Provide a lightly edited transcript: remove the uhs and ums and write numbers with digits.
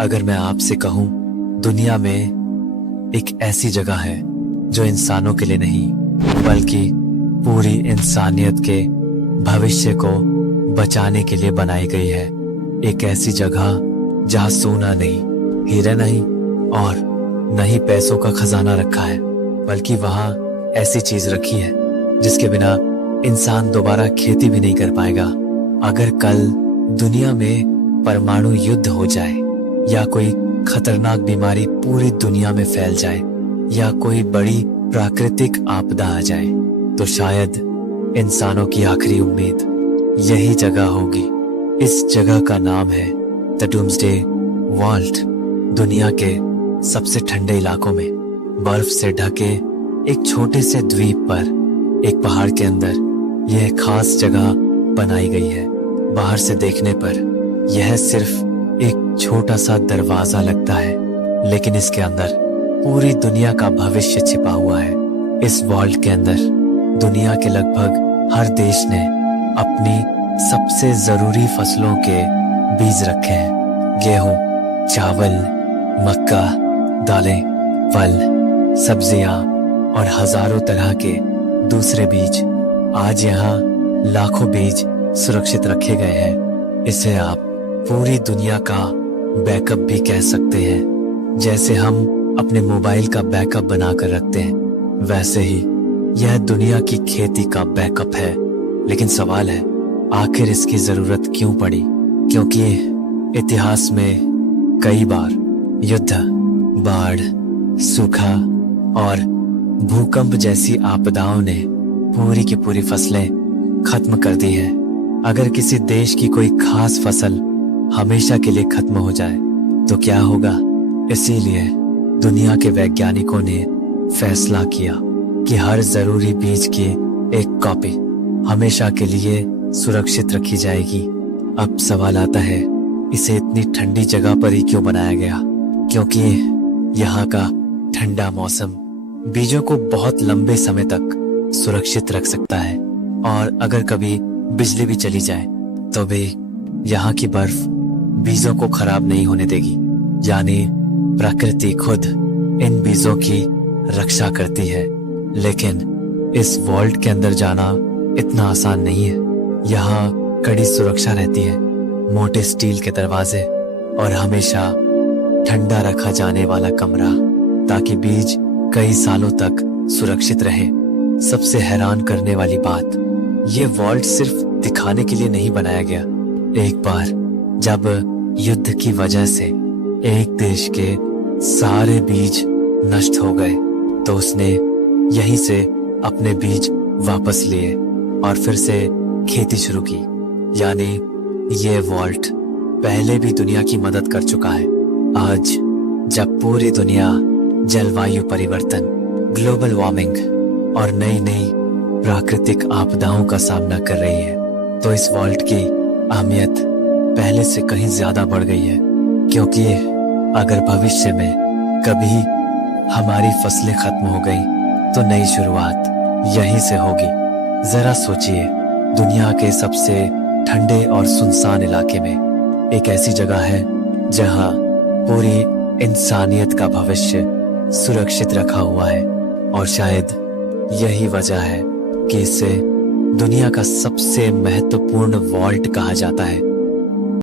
अगर मैं आपसे कहूं दुनिया में एक ऐसी जगह है जो इंसानों के लिए नहीं बल्कि पूरी इंसानियत के भविष्य को बचाने के लिए बनाई गई है, एक ऐसी जगह जहां सोना नहीं, हीरा नहीं और न ही पैसों का खजाना रखा है, बल्कि वहां ऐसी चीज रखी है जिसके बिना इंसान दोबारा खेती भी नहीं कर पाएगा। अगर कल दुनिया में परमाणु युद्ध हो जाए या कोई खतरनाक बीमारी पूरी दुनिया में फैल जाए या कोई बड़ी प्राकृतिक आपदा आ जाए तो शायद इंसानों की आखिरी उम्मीद यही जगह होगी। इस जगह का नाम है द डूम्सडे वॉल्ट। दुनिया के सबसे ठंडे इलाकों में बर्फ से ढके एक छोटे से द्वीप पर एक पहाड़ के अंदर यह खास जगह बनाई गई है। बाहर से देखने पर यह सिर्फ एक छोटा सा दरवाजा लगता है, लेकिन इसके अंदर पूरी दुनिया का भविष्य छिपा हुआ है। इस वॉल्ट के अंदर दुनिया के लगभग हर देश ने अपनी सबसे जरूरी फसलों के बीज रखे हैं। गेहूं, चावल, मक्का, दालें, फल, सब्जियां और हजारों तरह के दूसरे बीज। आज यहाँ लाखों बीज सुरक्षित रखे गए हैं। इसे आप पूरी दुनिया का बैकअप भी कह सकते हैं। जैसे हम अपने मोबाइल का बैकअप बनाकर रखते हैं, वैसे ही यह दुनिया की खेती का बैकअप है। लेकिन सवाल है, आखिर इसकी जरूरत क्यों पड़ी? क्योंकि इतिहास में कई बार युद्ध, बाढ़, सूखा और भूकंप जैसी आपदाओं ने पूरी की पूरी फसलें खत्म कर दी हैं। अगर किसी देश की कोई खास फसल हमेशा के लिए खत्म हो जाए तो क्या होगा? इसीलिए दुनिया के वैज्ञानिकों ने फैसला किया कि हर जरूरी बीज की एक कॉपी हमेशा के लिए सुरक्षित रखी जाएगी। अब सवाल आता है, इसे इतनी ठंडी जगह पर ही क्यों बनाया गया? क्योंकि यहाँ का ठंडा मौसम बीजों को बहुत लंबे समय तक सुरक्षित रख सकता है, और अगर कभी बिजली भी चली जाए तो भी यहाँ की बर्फ बीजों को खराब नहीं होने देगी। यानी प्रकृति खुद इन बीजों की रक्षा करती है। लेकिन इस वॉल्ट के अंदर जाना इतना आसान नहीं है। यहाँ कड़ी सुरक्षा रहती है, मोटे स्टील के दरवाजे और हमेशा ठंडा रखा जाने वाला कमरा, ताकि बीज कई सालों तक सुरक्षित रहे। सबसे हैरान करने वाली बात, ये वॉल्ट सिर्फ दिखाने के लिए नहीं बनाया गया। एक बार जब युद्ध की वजह से एक देश के सारे बीज नष्ट हो गए तो उसने यहीं से अपने बीज वापस लिए और फिर से खेती शुरू की। यानी ये वॉल्ट पहले भी दुनिया की मदद कर चुका है। आज जब पूरी दुनिया जलवायु परिवर्तन, ग्लोबल वार्मिंग और नई नई प्राकृतिक आपदाओं का सामना कर रही है, तो इस वॉल्ट की अहमियत पहले से कहीं ज्यादा बढ़ गई है। क्योंकि अगर भविष्य में कभी हमारी फसलें खत्म हो गई तो नई शुरुआत यहीं से होगी। जरा सोचिए, दुनिया के सबसे ठंडे और सुनसान इलाके में एक ऐसी जगह है जहां पूरी इंसानियत का भविष्य सुरक्षित रखा हुआ है, और शायद यही वजह है कि इसे दुनिया का सबसे महत्वपूर्ण वॉल्ट कहा जाता है।